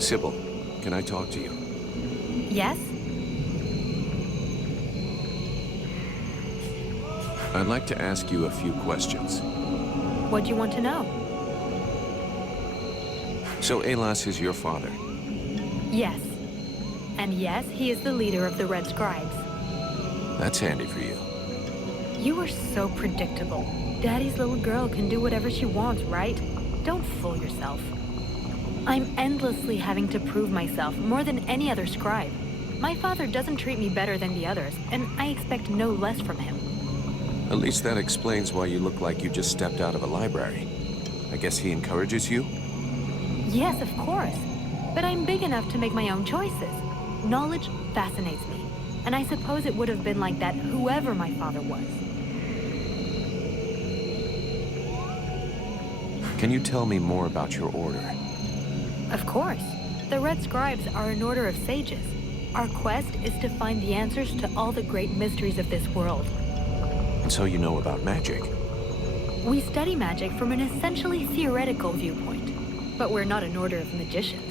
Sybil, can I talk to you? Yes? I'd like to ask you a few questions. What do you want to know? So Alas is your father? Yes. And yes, he is the leader of the Red Scribes. That's handy for you. You are so predictable. Daddy's little girl can do whatever she wants, right? Don't fool yourself. I'm endlessly having to prove myself more than any other scribe. My father doesn't treat me better than the others, and I expect no less from him. At least that explains why you look like you just stepped out of a library. I guess he encourages you? Yes, of course. But I'm big enough to make my own choices. Knowledge fascinates me, and I suppose it would have been like that whoever my father was. Can you tell me more about your order? Of course. The Red Scribes are an order of sages. Our quest is to find the answers to all the great mysteries of this world. And so you know about magic? We study magic from an essentially theoretical viewpoint, but we're not an order of magicians.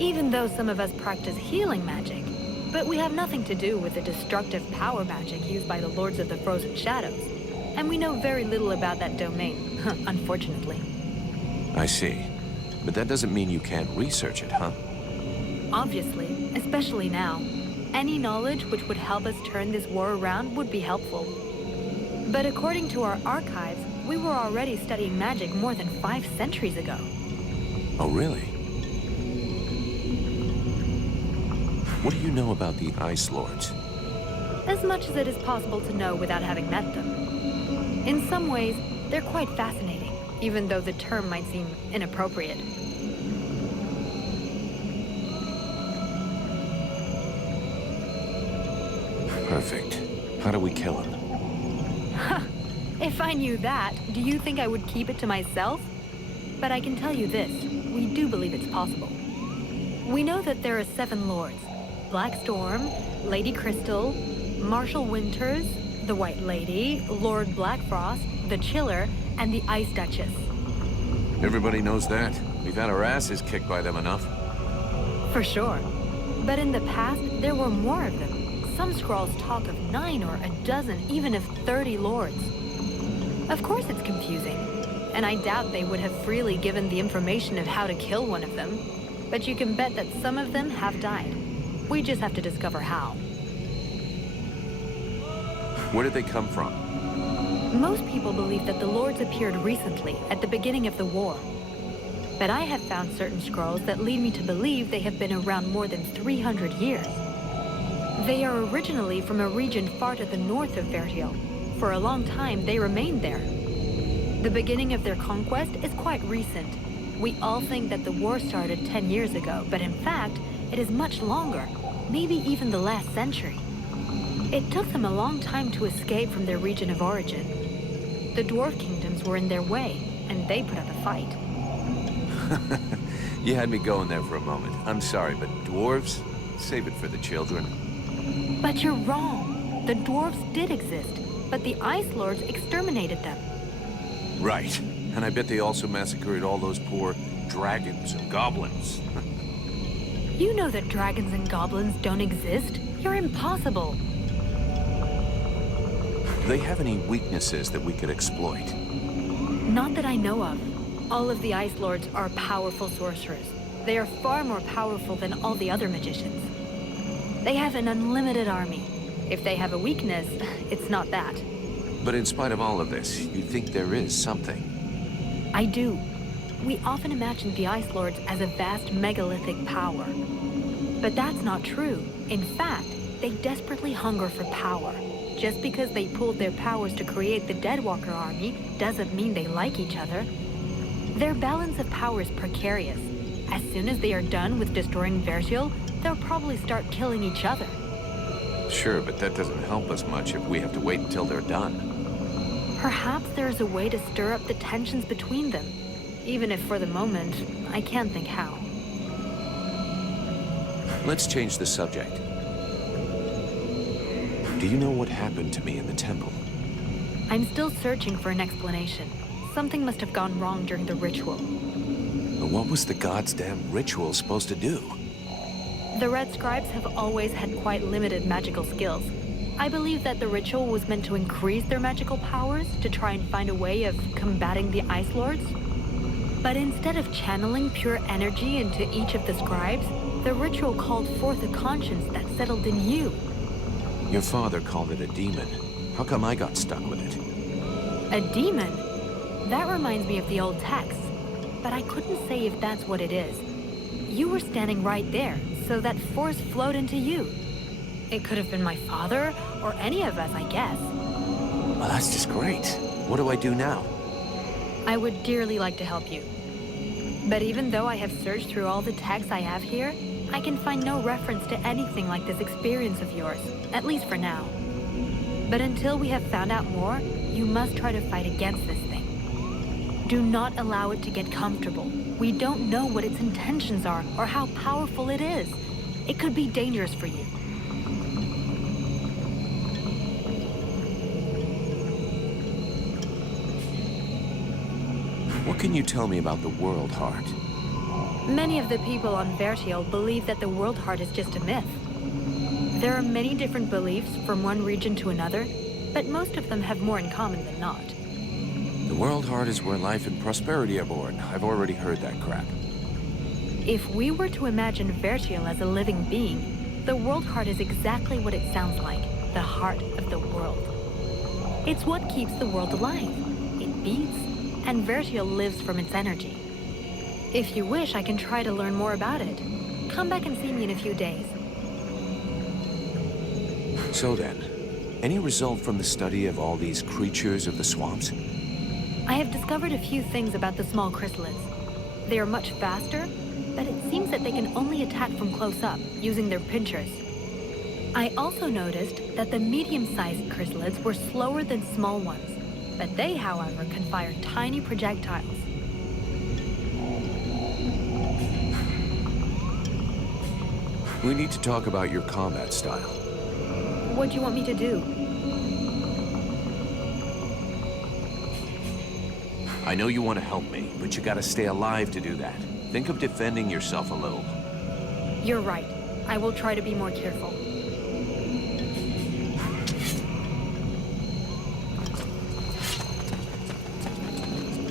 Even though some of us practice healing magic, but we have nothing to do with the destructive power magic used by the Lords of the Frozen Shadows, and we know very little about that domain, unfortunately. I see. But that doesn't mean you can't research it, huh? Obviously, especially now. Any knowledge which would help us turn this war around would be helpful. But according to our archives, we were already studying magic more than 5 centuries ago. Oh, really? What do you know about the Ice Lords? As much as it is possible to know without having met them. In some ways, they're quite fascinating, even though the term might seem inappropriate. Perfect. How do we kill him? If I knew that, do you think I would keep it to myself? But I can tell you this, we do believe it's possible. We know that there are 7 lords. Black Storm, Lady Crystal, Marshal Winters, the White Lady, Lord Blackfrost, the Chiller, and the Ice Duchess. Everybody knows that. We've had our asses kicked by them enough. For sure. But in the past, there were more of them. Some scrolls talk of 9 or a dozen, even of 30 lords. Of course it's confusing, and I doubt they would have freely given the information of how to kill one of them. But you can bet that some of them have died. We just have to discover how. Where did they come from? Most people believe that the lords appeared recently, at the beginning of the war. But I have found certain scrolls that lead me to believe they have been around more than 300 years. They are originally from a region far to the north of Vertiel. For a long time, they remained there. The beginning of their conquest is quite recent. We all think that the war started 10 years ago, but in fact, it is much longer, maybe even the last century. It took them a long time to escape from their region of origin. The dwarf kingdoms were in their way, and they put up a fight. You had me going there for a moment. I'm sorry, but dwarves? Save it for the children. But you're wrong. The dwarves did exist, but the Ice Lords exterminated them. Right. And I bet they also massacred all those poor dragons and goblins. You know that dragons and goblins don't exist. You're impossible. Do they have any weaknesses that we could exploit? Not that I know of. All of the Ice Lords are powerful sorcerers. They are far more powerful than all the other magicians. They have an unlimited army. If they have a weakness, it's not that. But in spite of all of this, you think there is something? I do. We often imagine the Ice Lords as a vast megalithic power. But that's not true. In fact, they desperately hunger for power. Just because they pooled their powers to create the Deadwalker army doesn't mean they like each other. Their balance of power is precarious. As soon as they are done with destroying Vertiel, they'll probably start killing each other. Sure, but that doesn't help us much if we have to wait until they're done. Perhaps there is a way to stir up the tensions between them. Even if for the moment, I can't think how. Let's change the subject. Do you know what happened to me in the temple? I'm still searching for an explanation. Something must have gone wrong during the ritual. But what was the god's damn ritual supposed to do? The Red Scribes have always had quite limited magical skills. I believe that the ritual was meant to increase their magical powers to try and find a way of combating the Ice Lords. But instead of channeling pure energy into each of the scribes, the ritual called forth a conscience that settled in you. Your father called it a demon. How come I got stuck with it? A demon? That reminds me of the old texts, but I couldn't say if that's what it is. You were standing right there, so that force flowed into you. It could have been my father, or any of us, I guess. Well, that's just great. What do I do now? I would dearly like to help you. But even though I have searched through all the texts I have here, I can find no reference to anything like this experience of yours, at least for now. But until we have found out more, you must try to fight against this thing. Do not allow it to get comfortable. We don't know what its intentions are or how powerful it is. It could be dangerous for you. What can you tell me about the World Heart? Many of the people on Vertiel believe that the World Heart is just a myth. There are many different beliefs from one region to another, but most of them have more in common than not. The World Heart is where life and prosperity are born. I've already heard that crap. If we were to imagine Vertiel as a living being, the World Heart is exactly what it sounds like, the heart of the world. It's what keeps the world alive. It beats, and Vertiel lives from its energy. If you wish, I can try to learn more about it. Come back and see me in a few days. So then, any result from the study of all these creatures of the swamps? I have discovered a few things about the small chrysalids. They are much faster, but it seems that they can only attack from close up, using their pinchers. I also noticed that the medium-sized chrysalids were slower than small ones, but they, however, can fire tiny projectiles. We need to talk about your combat style. What do you want me to do? I know you want to help me, but you gotta stay alive to do that. Think of defending yourself a little. You're right. I will try to be more careful.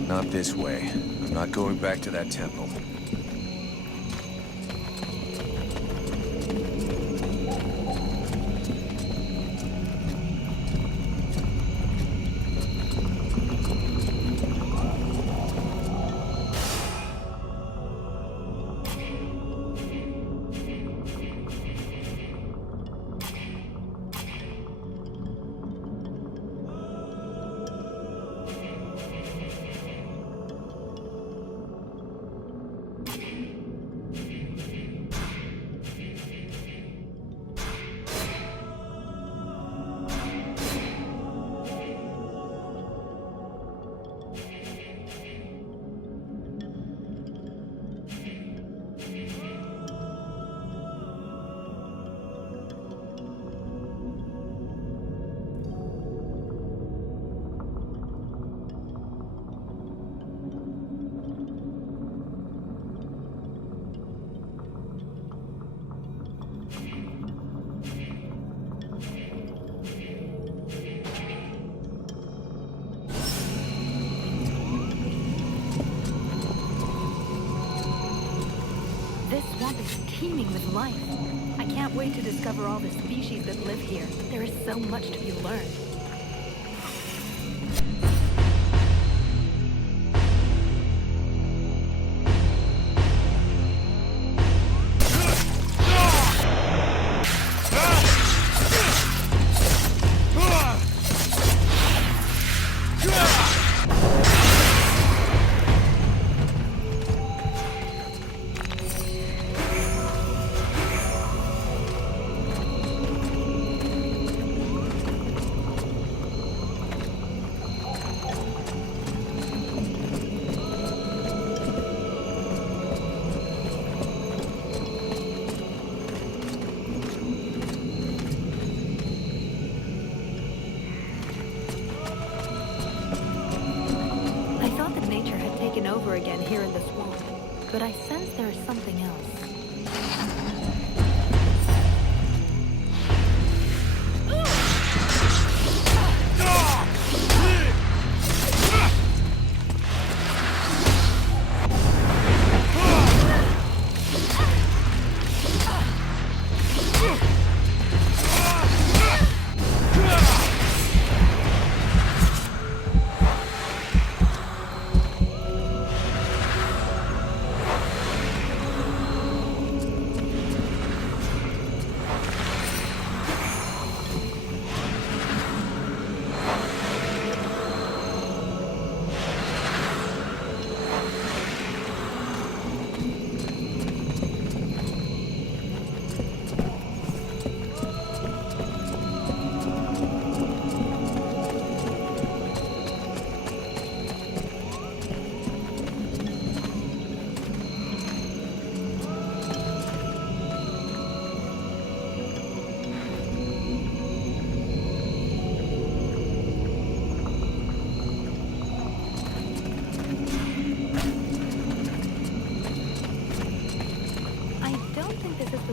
Not this way. I'm not going back to that temple. This swamp is teeming with life. I can't wait to discover all the species that live here. There is so much to be learned. but I sense there is something else.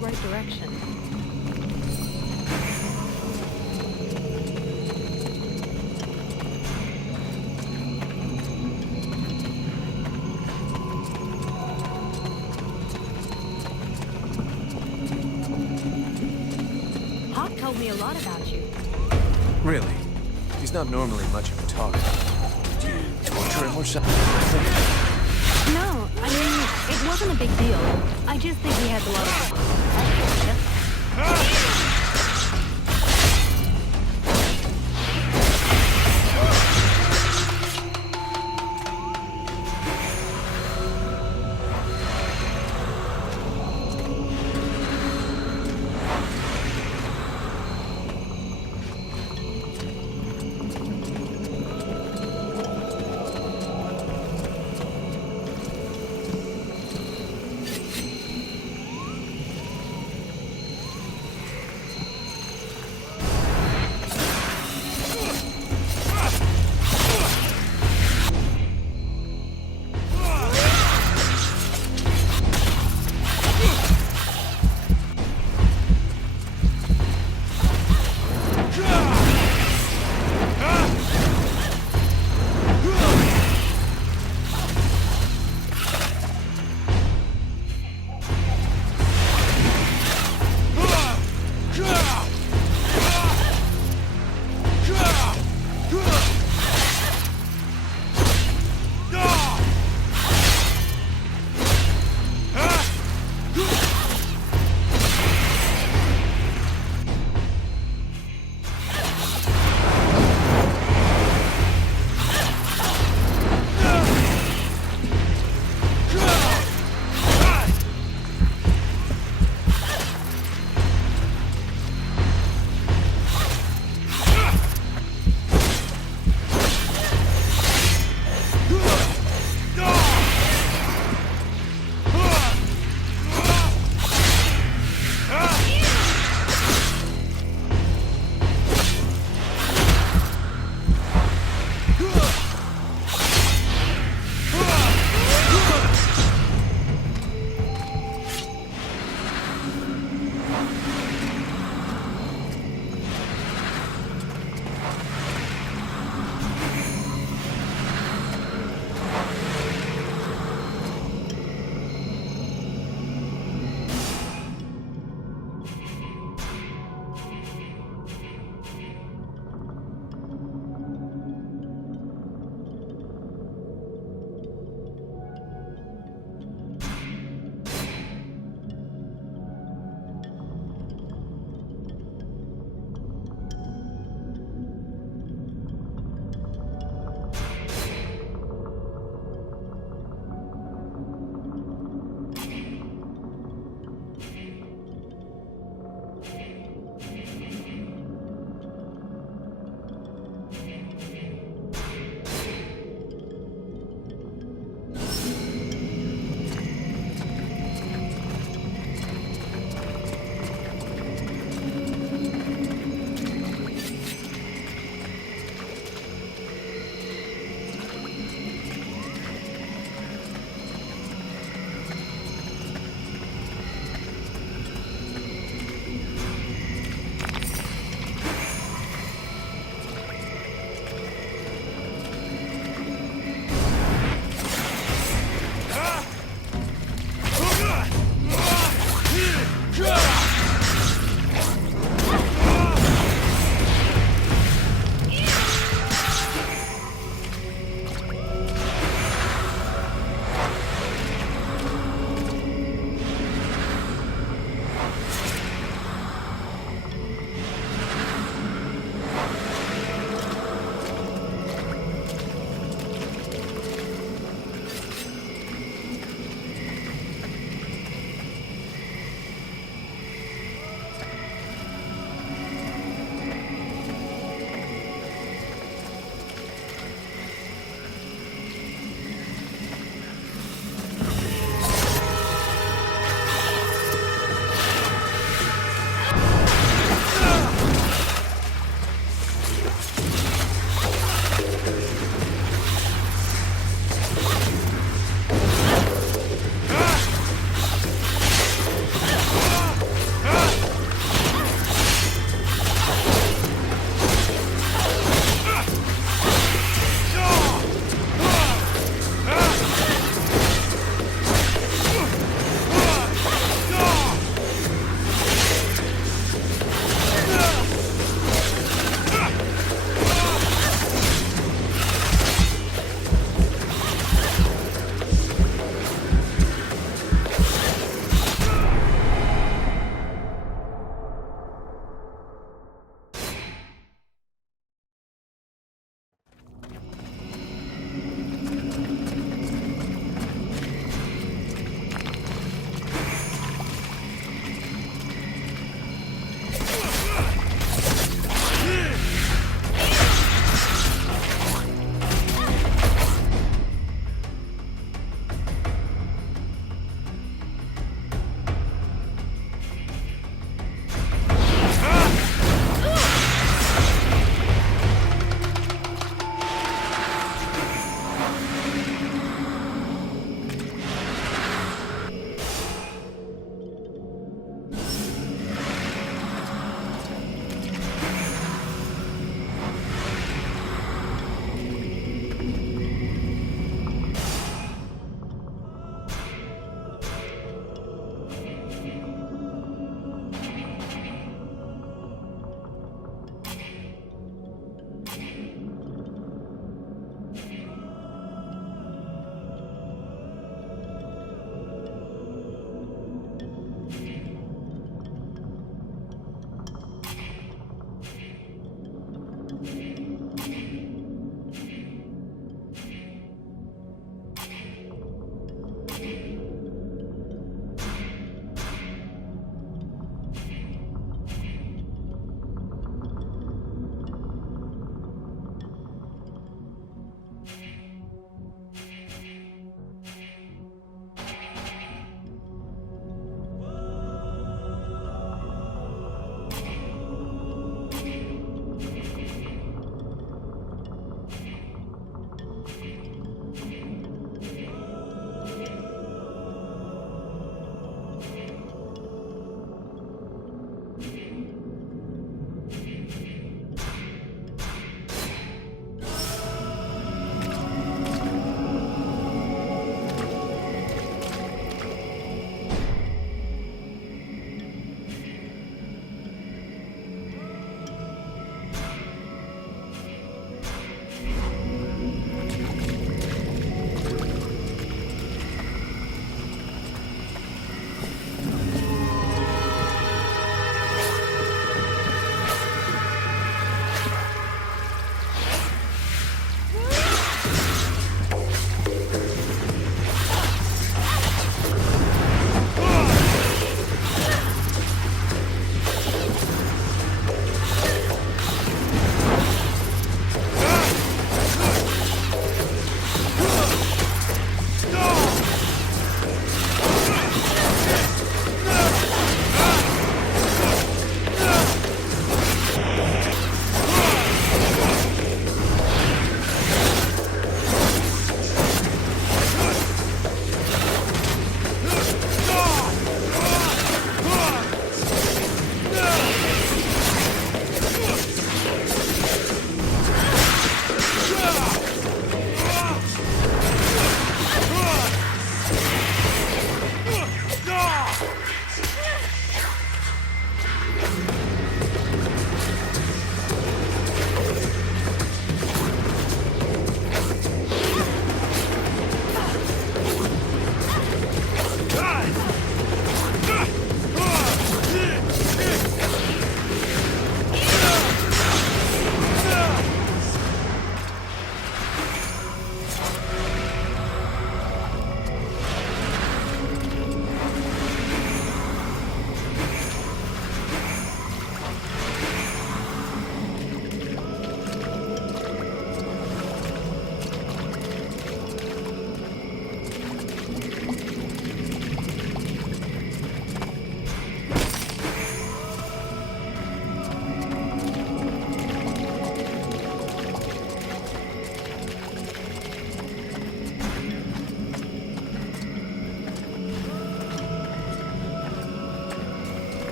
Right direction. Hawk told me a lot about you. Really? He's not normally much of a talker. Do you torture him or something? No, I mean, it wasn't a big deal. I just think he has a lot of...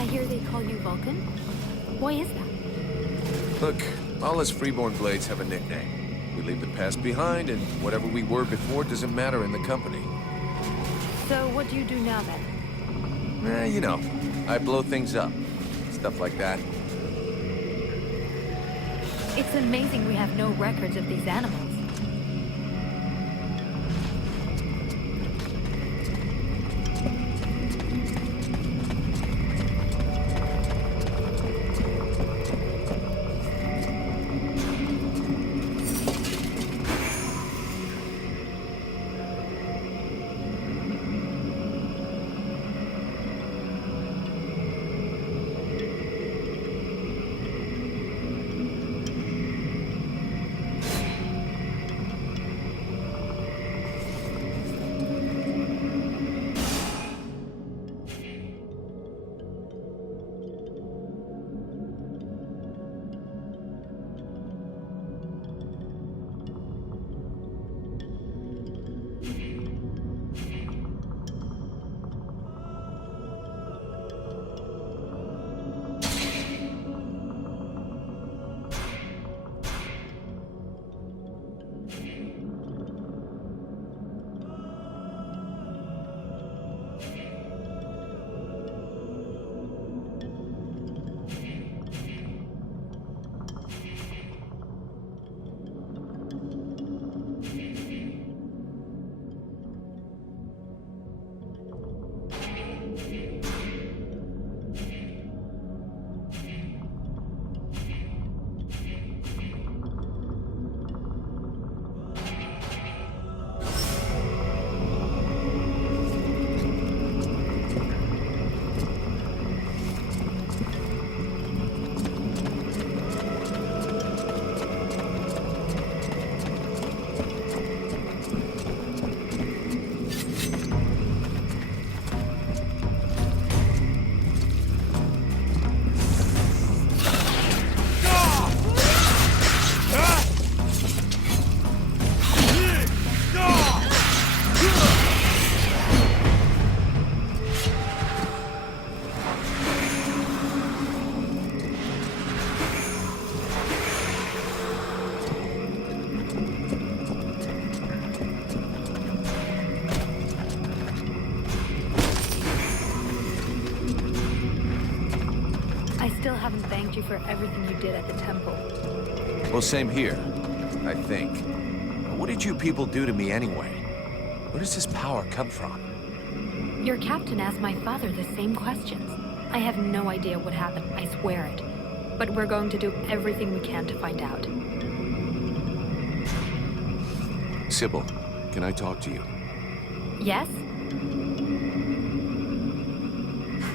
I hear they call you Vulcan. Why is that? Look, all us freeborn blades have a nickname. We leave the past behind, and whatever we were before doesn't matter in the company. So what do you do now then? You know, I blow things up. Stuff like that. It's amazing we have no records of these animals. Still haven't thanked you for everything you did at the temple. Well, same here, I think. What did you people do to me anyway? Where does this power come from? Your captain asked my father the same questions. I have no idea what happened, I swear it. But we're going to do everything we can to find out. Sybil, can I talk to you? Yes?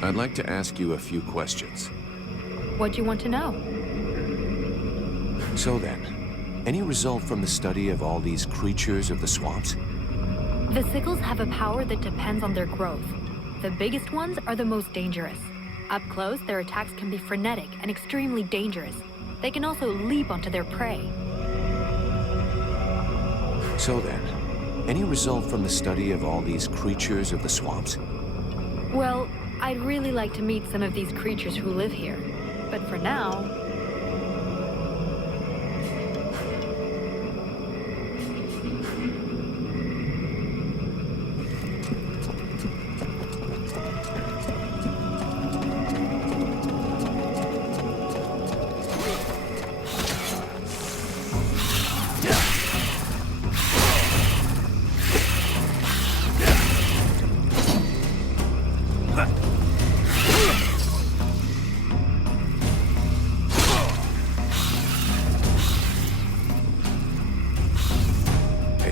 I'd like to ask you a few questions. What do you want to know? So then, any result from the study of all these creatures of the swamps? The sickles have a power that depends on their growth. The biggest ones are the most dangerous. Up close, their attacks can be frenetic and extremely dangerous. They can also leap onto their prey. So then, any result from the study of all these creatures of the swamps? Well, I'd really like to meet some of these creatures who live here. But for now...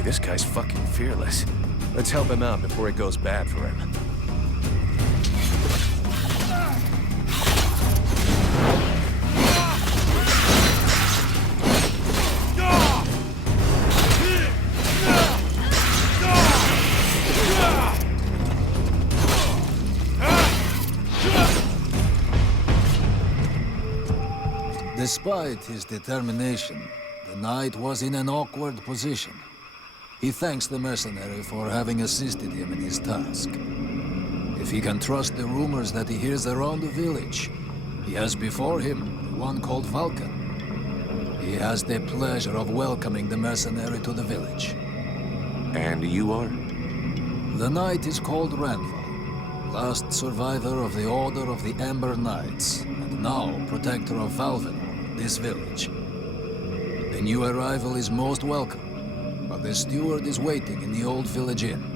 This guy's fucking fearless. Let's help him out before it goes bad for him. Despite his determination, the knight was in an awkward position. He thanks the mercenary for having assisted him in his task. If he can trust the rumors that he hears around the village, he has before him one called Vulcan. He has the pleasure of welcoming the mercenary to the village. And you are? The knight is called Ranval, last survivor of the Order of the Ember Knights, and now protector of Valvenor, this village. The new arrival is most welcome, but the steward is waiting in the old village inn.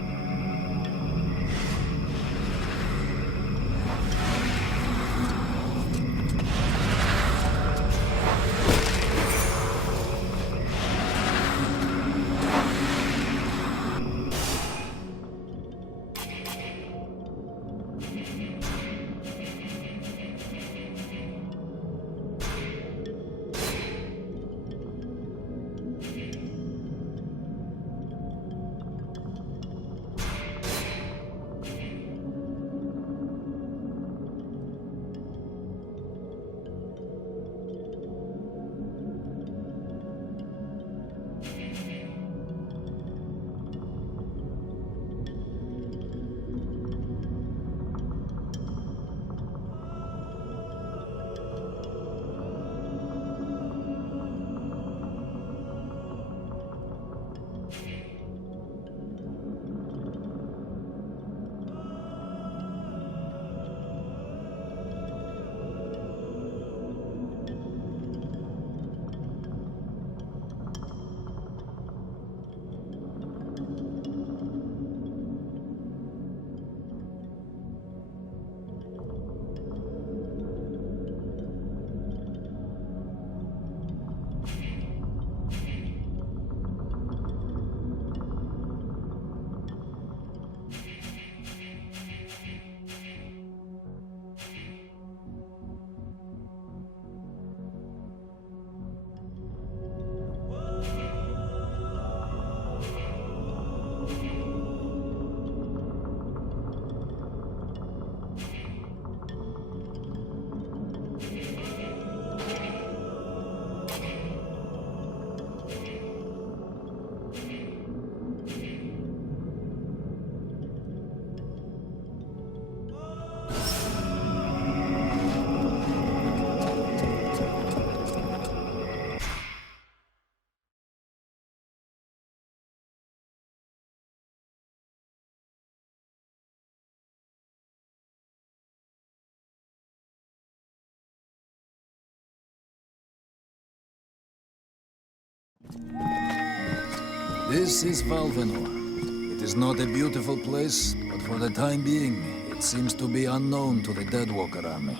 This is Valvenor. It is not a beautiful place, but for the time being, it seems to be unknown to the Deadwalker army.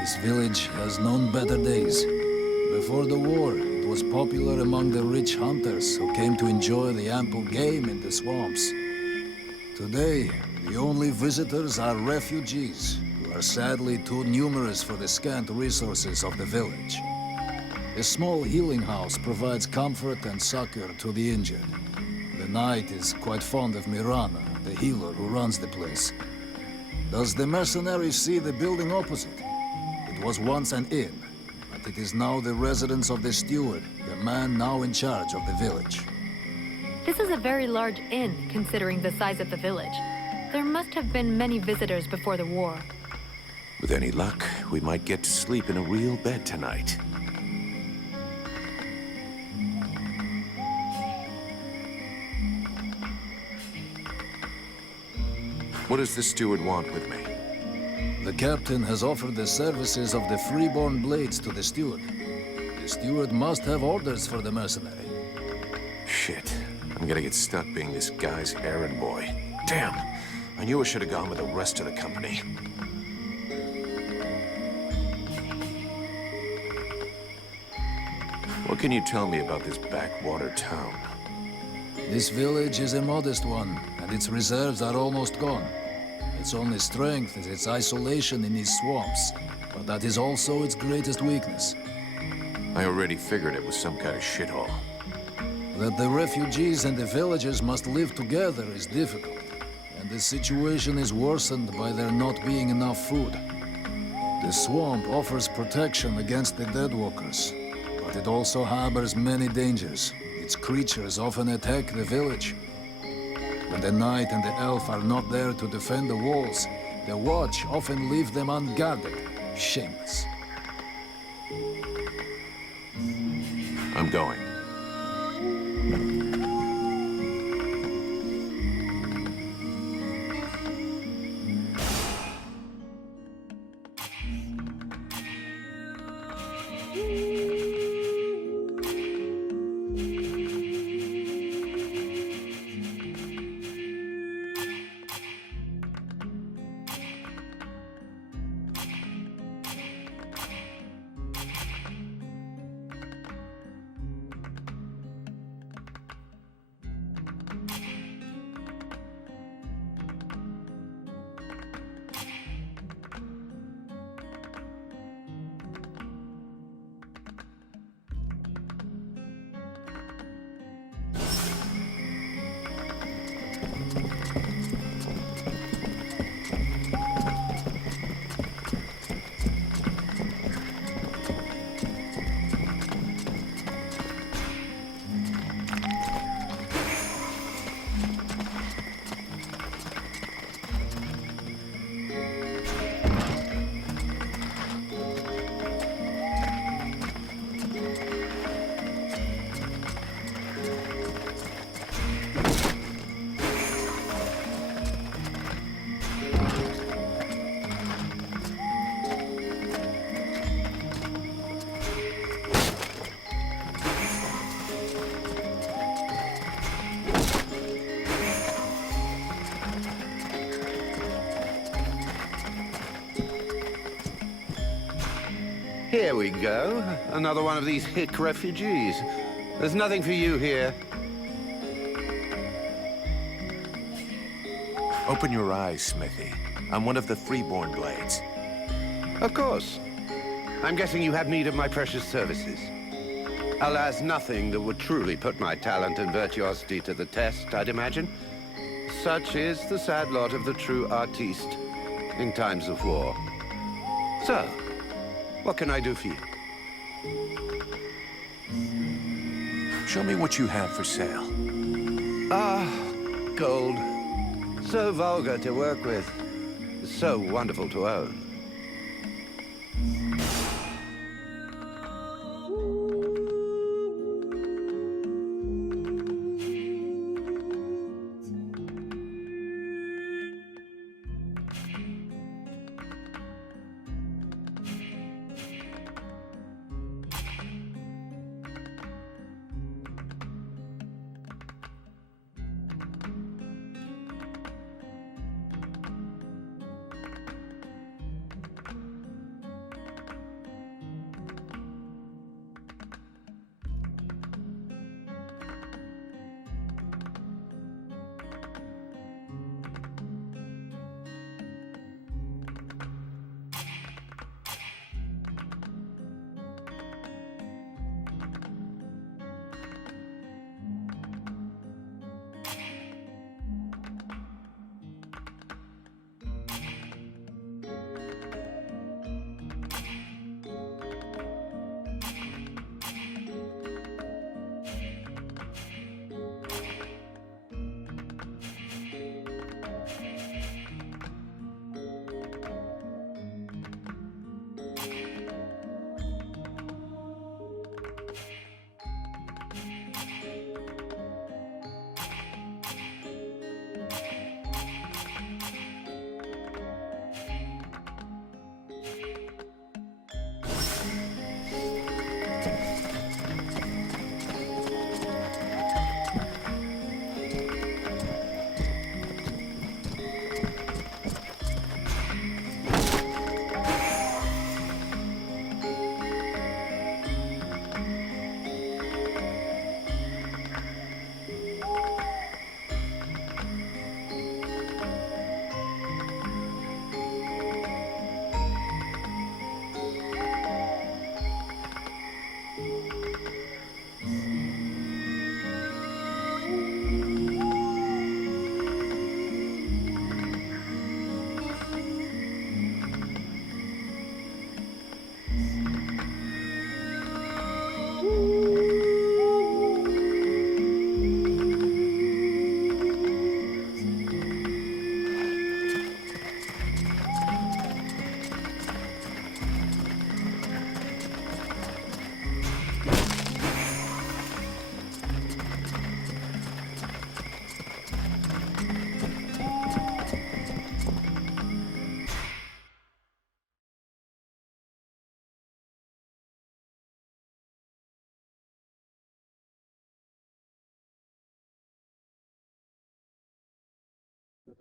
This village has known better days. Before the war, it was popular among the rich hunters who came to enjoy the ample game in the swamps. Today, the only visitors are refugees, who are sadly too numerous for the scant resources of the village. A small healing house provides comfort and succor to the injured. The knight is quite fond of Mirana, the healer who runs the place. Does the mercenary see the building opposite? It was once an inn, but it is now the residence of the steward, the man now in charge of the village. This is a very large inn, considering the size of the village. There must have been many visitors before the war. With any luck, we might get to sleep in a real bed tonight. What does the steward want with me? The captain has offered the services of the freeborn blades to the steward. The steward must have orders for the mercenary. Shit. I'm gonna get stuck being this guy's errand boy. Damn! I knew I should have gone with the rest of the company. What can you tell me about this backwater town? This village is a modest one, and its reserves are almost gone. Its only strength is its isolation in these swamps, but that is also its greatest weakness. I already figured it was some kind of shithole. That the refugees and the villagers must live together is difficult, and the situation is worsened by there not being enough food. The swamp offers protection against the Deadwalkers, but it also harbors many dangers. Its creatures often attack the village. When the knight and the elf are not there to defend the walls, the watch often leave them unguarded. Shameless. I'm going. Here we go. Another one of these hick refugees. There's nothing for you here. Open your eyes, Smithy. I'm one of the freeborn blades. Of course. I'm guessing you have need of my precious services. Alas, nothing that would truly put my talent and virtuosity to the test, I'd imagine. Such is the sad lot of the true artiste in times of war. So, what can I do for you? Show me what you have for sale. Ah, gold. So vulgar to work with. So wonderful to own.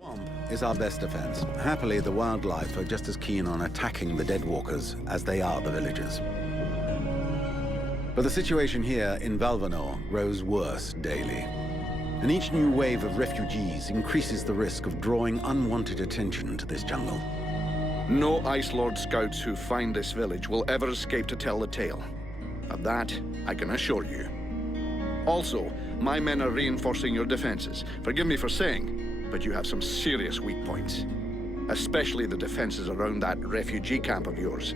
Swamp is our best defense. Happily, the wildlife are just as keen on attacking the deadwalkers as they are the villagers. But the situation here in Valvanor grows worse daily. And each new wave of refugees increases the risk of drawing unwanted attention to this jungle. No Ice Lord scouts who find this village will ever escape to tell the tale. Of that, I can assure you. Also, my men are reinforcing your defenses. Forgive me for saying, but you have some serious weak points. Especially the defenses around that refugee camp of yours.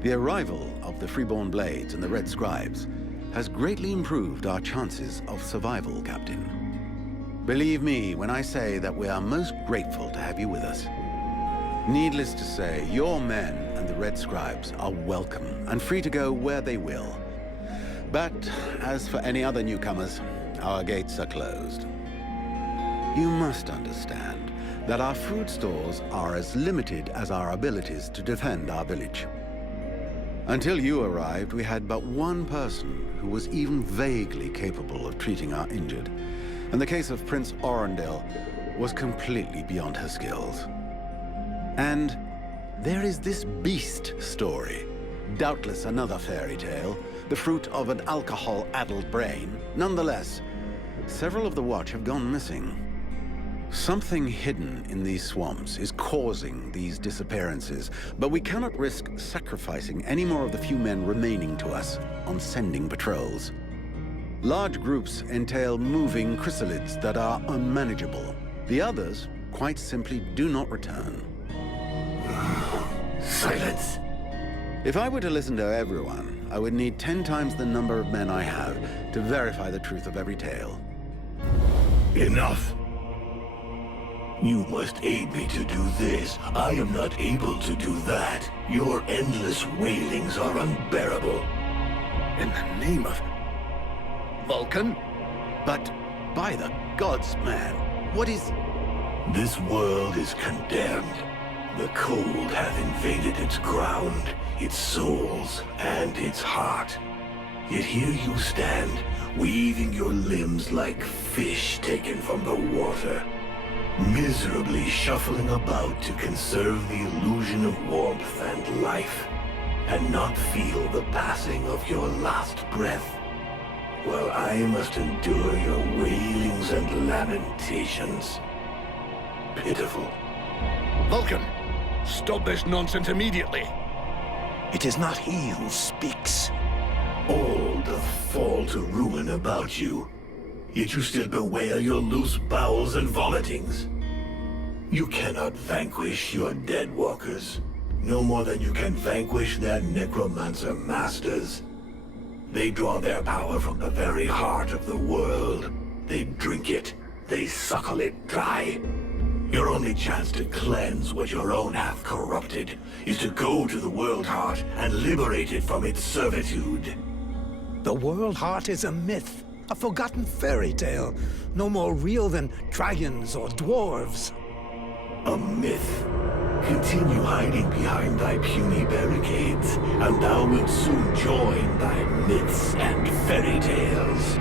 The arrival of the Freeborn Blades and the Red Scribes has greatly improved our chances of survival, Captain. Believe me when I say that we are most grateful to have you with us. Needless to say, your men and the Red Scribes are welcome and free to go where they will. But as for any other newcomers, our gates are closed. You must understand that our food stores are as limited as our abilities to defend our village. Until you arrived, we had but one person who was even vaguely capable of treating our injured. And the case of Prince Orendale was completely beyond her skills. And there is this beast story. Doubtless another fairy tale, the fruit of an alcohol-addled brain. Nonetheless, several of the Watch have gone missing. Something hidden in these swamps is causing these disappearances, but we cannot risk sacrificing any more of the few men remaining to us on sending patrols. Large groups entail moving chrysalids that are unmanageable. The others, quite simply, do not return. Silence. If I were to listen to everyone, I would need 10 times the number of men I have to verify the truth of every tale. Enough. You must aid me to do this. I am not able to do that. Your endless wailings are unbearable. In the name of... Vulcan? But by the gods, man, what is... This world is condemned. The cold hath invaded its ground, its souls, and its heart. Yet here you stand, weaving your limbs like fish taken from the water. Miserably shuffling about to conserve the illusion of warmth and life, and not feel the passing of your last breath, while I must endure your wailings and lamentations. Pitiful. Vulcan, stop this nonsense immediately. It is not he who speaks. All doth fall to ruin about you. Yet you still bewail your loose bowels and vomitings. You cannot vanquish your dead walkers, no more than you can vanquish their necromancer masters. They draw their power from the very heart of the world. They drink it, they suckle it dry. Your only chance to cleanse what your own hath corrupted is to go to the World Heart and liberate it from its servitude. The World Heart is a myth. A forgotten fairy tale, no more real than dragons or dwarves. A myth. Continue hiding behind thy puny barricades, and thou wilt soon join thy myths and fairy tales.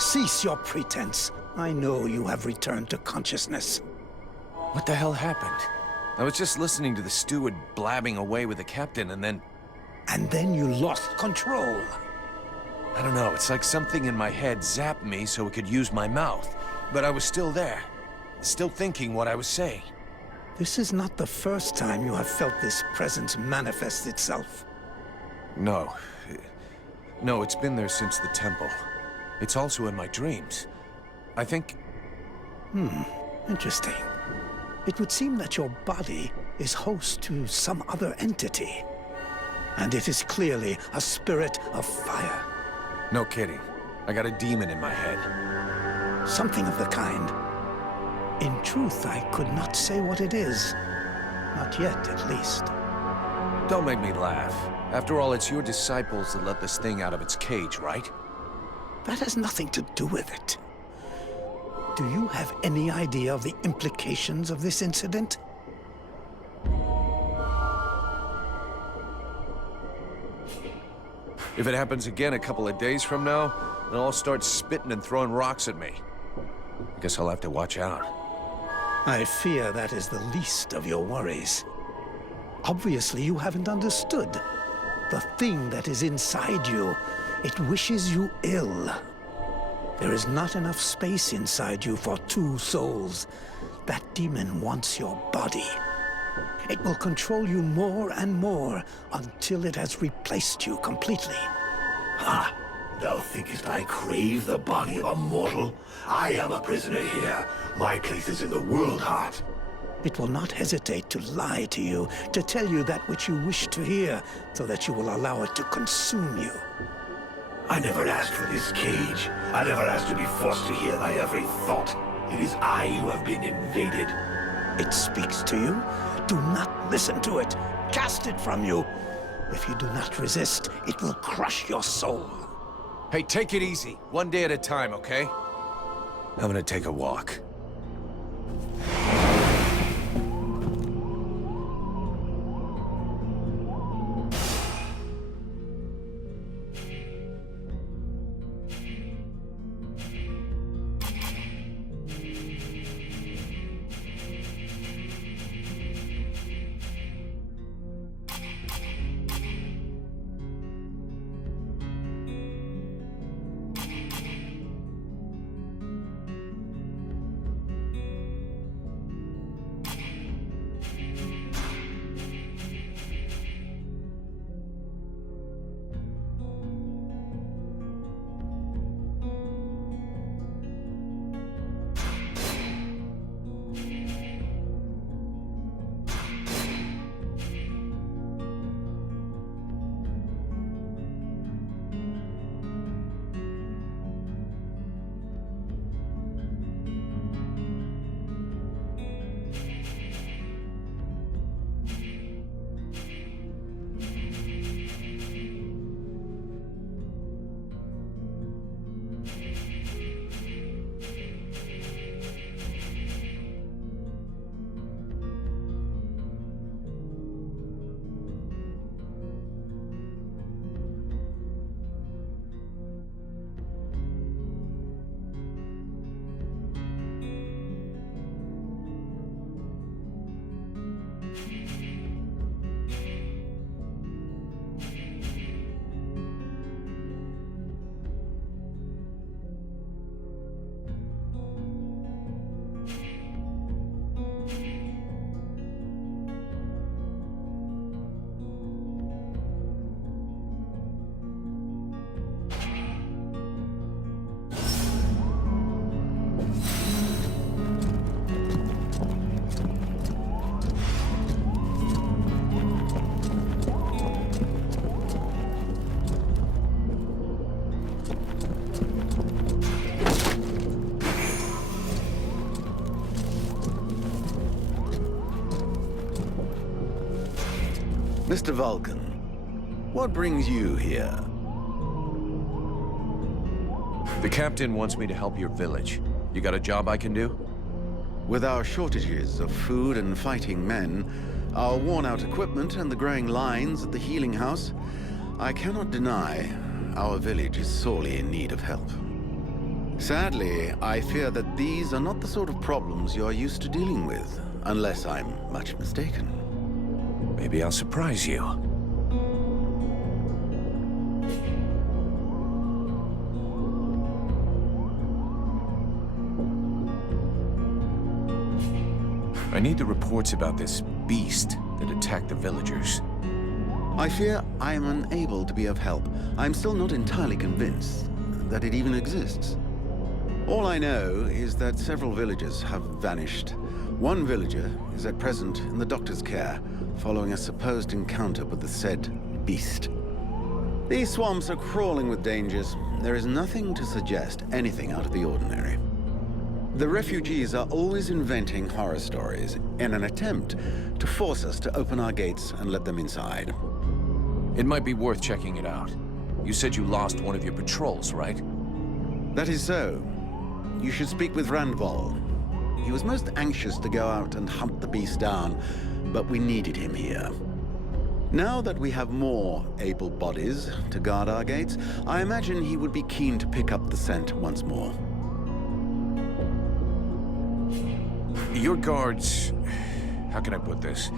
Cease your pretense. I know you have returned to consciousness. What the hell happened? I was just listening to the steward blabbing away with the captain and then... And then you lost control. I don't know, it's like something in my head zapped me so it could use my mouth. But I was still there, still thinking what I was saying. This is not the first time you have felt this presence manifest itself. No. No, it's been there since the temple. It's also in my dreams. I think... Interesting. It would seem that your body is host to some other entity. And it is clearly a spirit of fire. No kidding. I got a demon in my head. Something of the kind. In truth, I could not say what it is. Not yet, at least. Don't make me laugh. After all, it's your disciples that let this thing out of its cage, right? That has nothing to do with it. Do you have any idea of the implications of this incident? If it happens again a couple of days from now, they'll all start spitting and throwing rocks at me. I guess I'll have to watch out. I fear that is the least of your worries. Obviously, you haven't understood. The thing that is inside you, it wishes you ill. There is not enough space inside you for two souls. That demon wants your body. It will control you more and more until it has replaced you completely. Ha! Thou thinkest I crave the body of a mortal? I am a prisoner here. My place is in the world heart. It will not hesitate to lie to you, to tell you that which you wish to hear, so that you will allow it to consume you. I never asked for this cage. I never asked to be forced to hear thy every thought. It is I who have been invaded. It speaks to you. Do not listen to it. Cast it from you. If you do not resist, it will crush your soul. Hey, take it easy. One day at a time, okay? I'm gonna take a walk. Mr. Vulcan, what brings you here? The captain wants me to help your village. You got a job I can do? With our shortages of food and fighting men, our worn-out equipment and the growing lines at the healing house, I cannot deny our village is sorely in need of help. Sadly, I fear that these are not the sort of problems you are used to dealing with, unless I'm much mistaken. Maybe I'll surprise you. I need the reports about this beast that attacked the villagers. I fear I am unable to be of help. I'm still not entirely convinced that it even exists. All I know is that several villagers have vanished. One villager is at present in the doctor's care, following a supposed encounter with the said beast. These swamps are crawling with dangers. There is nothing to suggest anything out of the ordinary. The refugees are always inventing horror stories in an attempt to force us to open our gates and let them inside. It might be worth checking it out. You said you lost one of your patrols, right? That is so. You should speak with Randval. He was most anxious to go out and hunt the beast down, but we needed him here. Now that we have more able bodies to guard our gates, I imagine he would be keen to pick up the scent once more. Your guards... How can I put this?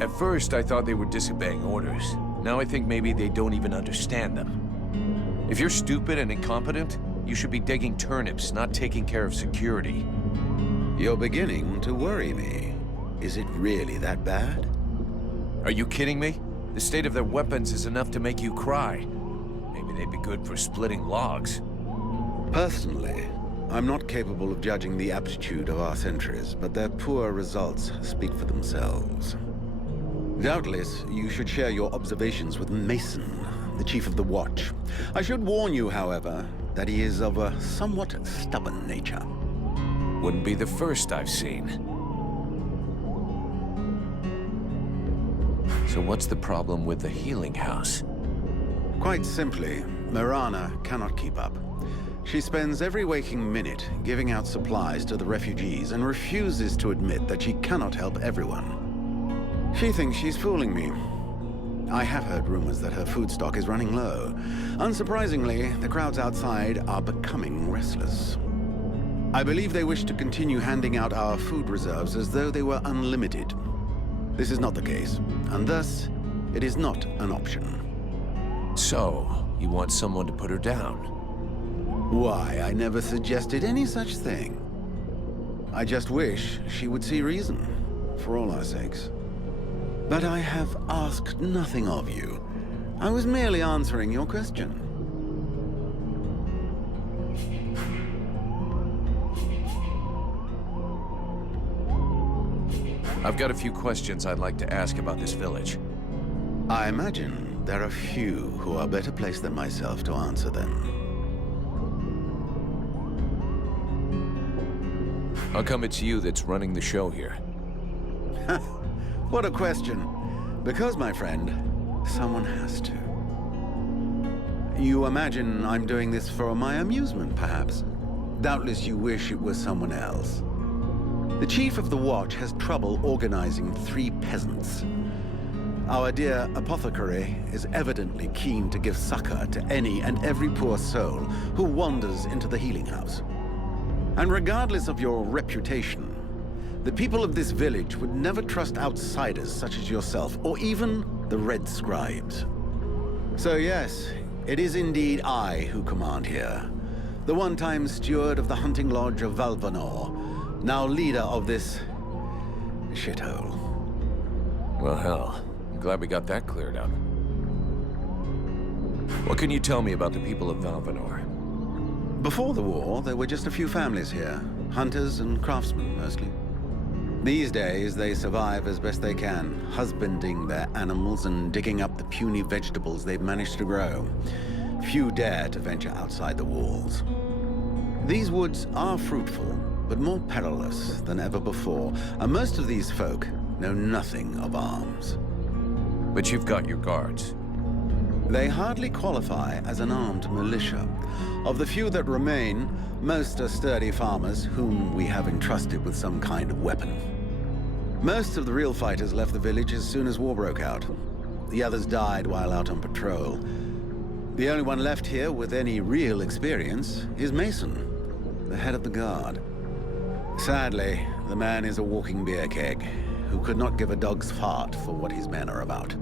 At first, I thought they were disobeying orders. Now I think maybe they don't even understand them. If you're stupid and incompetent, you should be digging turnips, not taking care of security. You're beginning to worry me. Is it really that bad? Are you kidding me? The state of their weapons is enough to make you cry. Maybe they'd be good for splitting logs. Personally, I'm not capable of judging the aptitude of our sentries, but their poor results speak for themselves. Doubtless, you should share your observations with Mason, the chief of the watch. I should warn you, however, that he is of a somewhat stubborn nature. Wouldn't be the first I've seen. So what's the problem with the healing house? Quite simply, Mirana cannot keep up. She spends every waking minute giving out supplies to the refugees and refuses to admit that she cannot help everyone. She thinks she's fooling me. I have heard rumors that her food stock is running low. Unsurprisingly, the crowds outside are becoming restless. I believe they wish to continue handing out our food reserves as though they were unlimited. This is not the case, and thus, it is not an option. So, you want someone to put her down? Why, I never suggested any such thing. I just wish she would see reason, for all our sakes. But I have asked nothing of you. I was merely answering your question. I've got a few questions I'd like to ask about this village. I imagine there are few who are better placed than myself to answer them. How come it's you that's running the show here? What a question. Because, my friend, someone has to. You imagine I'm doing this for my amusement, perhaps? Doubtless you wish it was someone else. The chief of the watch has trouble organizing 3 peasants. Our dear apothecary is evidently keen to give succor to any and every poor soul who wanders into the healing house. And regardless of your reputation, the people of this village would never trust outsiders such as yourself, or even the Red Scribes. So yes, it is indeed I who command here. The one-time steward of the hunting lodge of Valvanor, now leader of this shithole. Well, hell. I'm glad we got that cleared up. What can you tell me about the people of Valvanor? Before the war, there were just a few families here. Hunters and craftsmen, mostly. These days, they survive as best they can, husbanding their animals and digging up the puny vegetables they've managed to grow. Few dare to venture outside the walls. These woods are fruitful, but more perilous than ever before, and most of these folk know nothing of arms. But you've got your guards. They hardly qualify as an armed militia. Of the few that remain, most are sturdy farmers whom we have entrusted with some kind of weapon. Most of the real fighters left the village as soon as war broke out. The others died while out on patrol. The only one left here with any real experience is Mason, the head of the guard. Sadly, the man is a walking beer keg, who could not give a dog's fart for what his men are about.